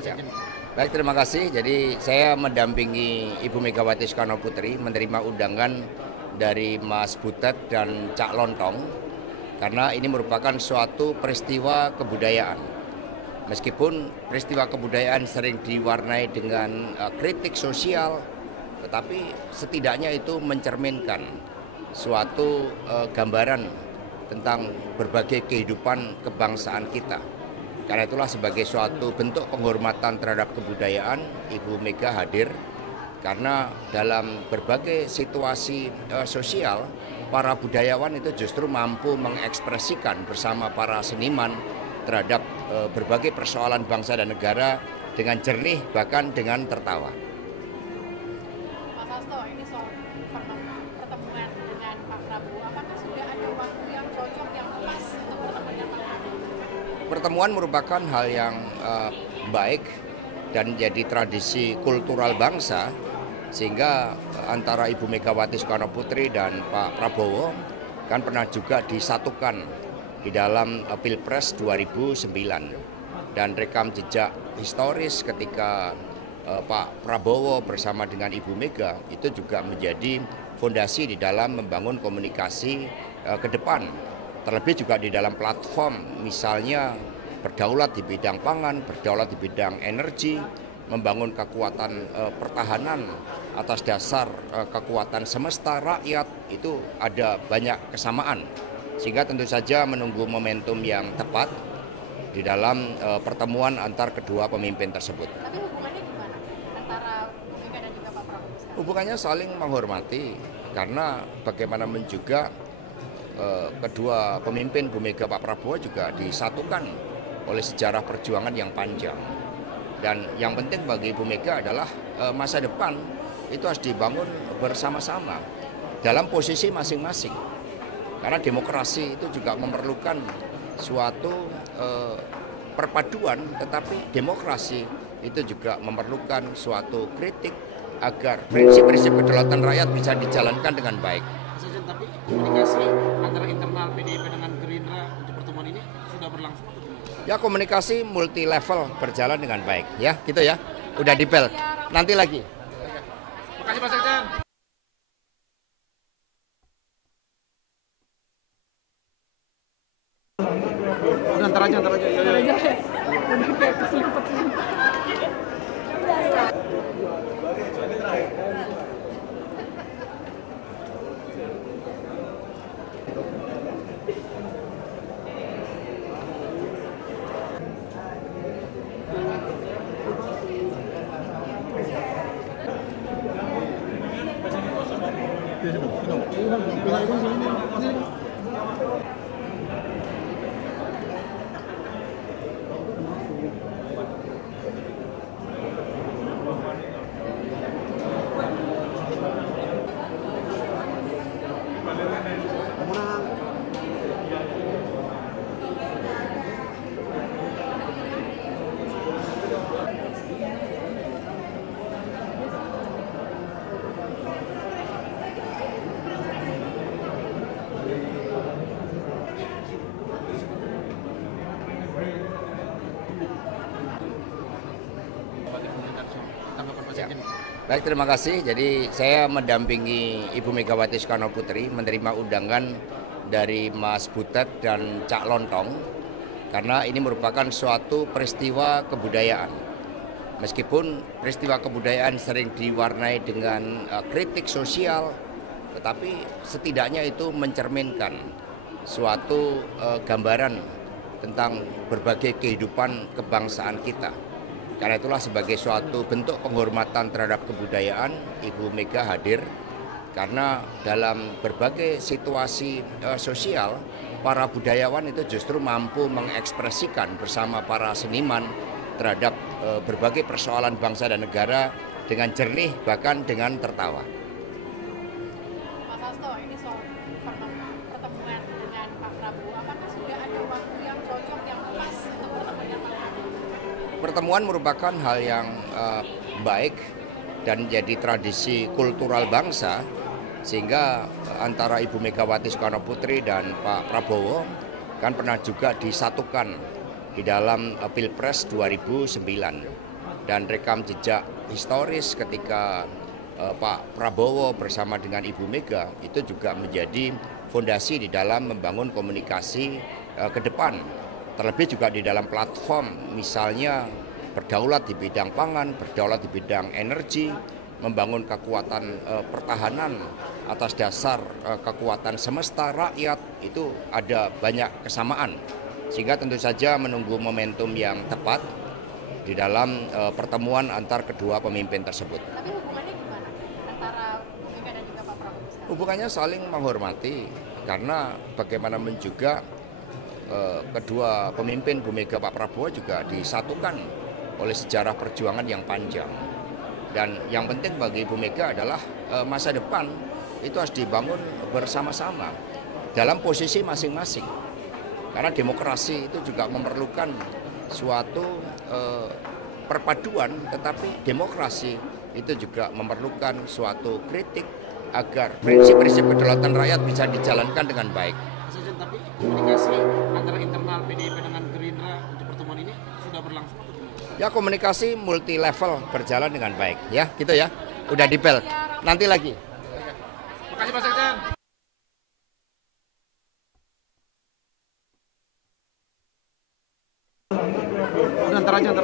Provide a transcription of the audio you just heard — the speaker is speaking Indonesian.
Pak Ya. Sekjen. Baik, terima kasih. Jadi saya mendampingi Ibu Megawati Soekarno Putri menerima undangan dari Mas Butet dan Cak Lontong karena ini merupakan suatu peristiwa kebudayaan. Meskipun peristiwa kebudayaan sering diwarnai dengan kritik sosial, tetapi setidaknya itu mencerminkan suatu gambaran tentang berbagai kehidupan kebangsaan kita. Karena itulah sebagai suatu bentuk penghormatan terhadap kebudayaan, Ibu Mega hadir karena dalam berbagai situasi sosial, para budayawan itu justru mampu mengekspresikan bersama para seniman terhadap berbagai persoalan bangsa dan negara dengan jernih bahkan dengan tertawa. Mas Hasto, ini soal pertemuan dengan Pak Prabowo, apakah sudah ada waktu yang cocok, yang pas untuk pertemuan dengan Pak Prabowo? Pertemuan merupakan hal yang baik dan jadi tradisi kultural bangsa, sehingga antara Ibu Megawati Soekarno Putri dan Pak Prabowo kan pernah juga disatukan di dalam Pilpres 2009 dan rekam jejak historis ketika Pak Prabowo bersama dengan Ibu Mega itu juga menjadi fondasi di dalam membangun komunikasi ke depan. Terlebih juga di dalam platform, misalnya berdaulat di bidang pangan, berdaulat di bidang energi, membangun kekuatan pertahanan atas dasar kekuatan semesta rakyat, itu ada banyak kesamaan. Sehingga tentu saja menunggu momentum yang tepat di dalam pertemuan antar kedua pemimpin tersebut. Tapi hubungannya gimana antara Bu Mega dan juga Pak Prabowo sekarang? Hubungannya saling menghormati karena bagaimanapun juga kedua pemimpin Bu Mega Pak Prabowo juga disatukan oleh sejarah perjuangan yang panjang. Dan yang penting bagi Ibu Mega adalah masa depan itu harus dibangun bersama-sama dalam posisi masing-masing. Karena demokrasi itu juga memerlukan suatu perpaduan, tetapi demokrasi itu juga memerlukan suatu kritik agar prinsip-prinsip kedaulatan rakyat bisa dijalankan dengan baik. Pak Sekjen, tapi komunikasi antara internal PDIP dengan Gerindra untuk pertemuan ini sudah berlangsung atau gimana? Ya, komunikasi multi level berjalan dengan baik, ya gitu ya. Udah dipel. Nanti lagi. Terima kasih Pak Sekjen. Udah, ntar aja. Tanggapan Pak Ya. Sekjen. Baik, terima kasih. Jadi saya mendampingi Ibu Megawati Soekarno Putri menerima undangan dari Mas Butet dan Cak Lontong karena ini merupakan suatu peristiwa kebudayaan. Meskipun peristiwa kebudayaan sering diwarnai dengan kritik sosial, tetapi setidaknya itu mencerminkan suatu gambaran tentang berbagai kehidupan kebangsaan kita. Karena itulah sebagai suatu bentuk penghormatan terhadap kebudayaan, Ibu Mega hadir karena dalam berbagai situasi sosial, para budayawan itu justru mampu mengekspresikan bersama para seniman terhadap berbagai persoalan bangsa dan negara dengan jernih bahkan dengan tertawa. Mas Hasto, ini soal pertemuan dengan Pak Prabowo, apakah sudah ada waktu yang cocok, yang pas untuk pertemuan dengan Pak Prabowo? Pertemuan merupakan hal yang baik dan jadi tradisi kultural bangsa, sehingga antara Ibu Megawati Soekarno Putri dan Pak Prabowo kan pernah juga disatukan di dalam Pilpres 2009 dan rekam jejak historis ketika Pak Prabowo bersama dengan Ibu Mega itu juga menjadi fondasi di dalam membangun komunikasi ke depan. Terlebih juga di dalam platform misalnya berdaulat di bidang pangan, berdaulat di bidang energi, membangun kekuatan pertahanan atas dasar kekuatan semesta rakyat, itu ada banyak kesamaan. Sehingga tentu saja menunggu momentum yang tepat di dalam pertemuan antar kedua pemimpin tersebut. Tapi hubungannya gimana antara Bu Mega dan juga Pak Prabowo sekarang? Hubungannya saling menghormati karena bagaimanapun juga kedua pemimpin Bu Mega Pak Prabowo juga disatukan oleh sejarah perjuangan yang panjang. Dan yang penting bagi Ibu Mega adalah masa depan itu harus dibangun bersama-sama dalam posisi masing-masing. Karena demokrasi itu juga memerlukan suatu perpaduan, tetapi demokrasi itu juga memerlukan suatu kritik agar prinsip-prinsip kedaulatan rakyat bisa dijalankan dengan baik. Mas Ejen, tapi komunikasi antara internal PDIP dengan Gerindra untuk pertemuan ini sudah berlangsung atau gimana? Ya, komunikasi multi level berjalan dengan baik, ya gitu ya. Udah di bel. Nanti lagi. Makasih Mas Ejen. Udah, ntar aja. Iya,